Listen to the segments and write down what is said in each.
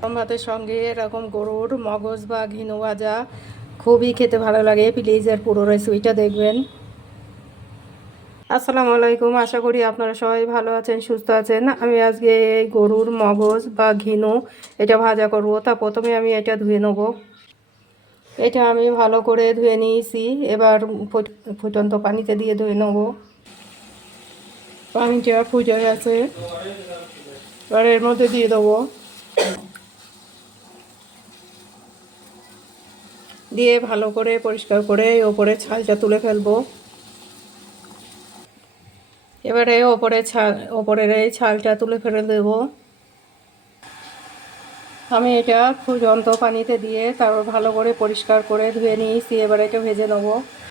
গরম ভাতের সঙ্গে এরকম গরুর মগজ বা ঘিনু ভাজা খুবই খেতে ভালো লাগে। প্লিজ এর পুরো রেসিপিটা দেখবেন। আসসালামু আলাইকুম, আশা করি আপনারা সবাই ভালো আছেন, সুস্থ আছেন। আমি আজকে এই গরুর মগজ বা ঘিনু এটা ভাজা করব। তা প্রথমে আমি এটা ধুয়ে নেব। এটা আমি ভালো করে ধুয়ে নিয়েছি। এবার ফুটন্ত পানিতে দিয়ে ধুয়ে নেব। পানিটা ফুটে গেছে, এবার এর মধ্যে দিয়ে দেবো। দিয়ে ভালো করে পরিষ্কার করে ওপরে ছালটা তুলে ফেলবো। এবারে ওপরের এই ছালটা তুলে ফেলে দেব। আমি এটা ফুটন্ত পানিতে দিয়ে তারপর ভালো করে পরিষ্কার করে ধুয়ে নিয়েছি। এবার এটা ভেজে নেব।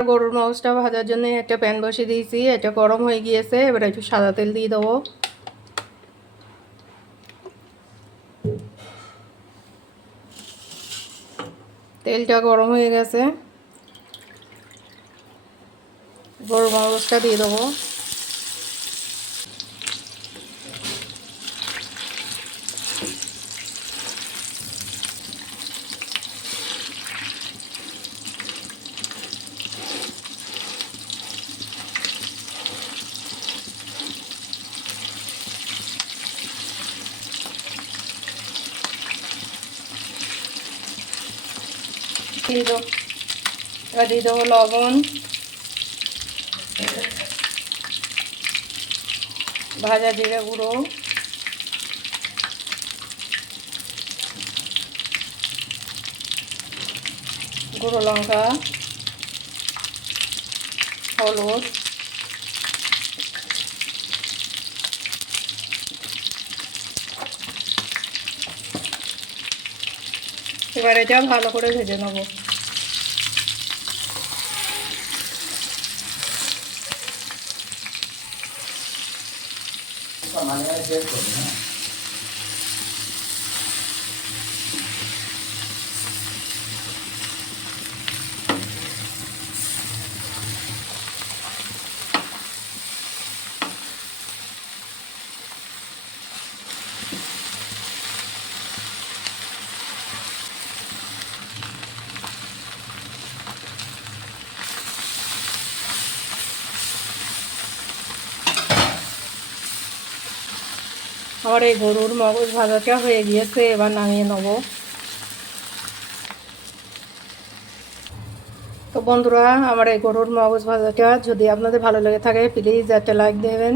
গরুর মাংসটা ভাজার জন্য একটা প্যান বসিয়ে দিয়েছি, এটা গরম হয়ে গিয়েছে। এবার একটু সাদা তেল দিয়ে দেবো। তেলটা গরম হয়ে গেছে, গরুর মাংসটা দিয়ে দেবো। এবার দিয়ে দেবো লবণ, ভাজা জিরে গুঁড়ো, গুঁড়ো লঙ্কা, হলুদ, এবার এটা ভালো করে ভেজে নেব। আমার এই গরুর মগজ ভাজাটা হয়ে গিয়েছে, এবার নামিয়ে নেব। তো বন্ধুরা, আমার এই গরুর মগজ ভাজাটা যদি আপনাদের ভালো লেগে থাকে প্লিজ একটা লাইক দেবেন।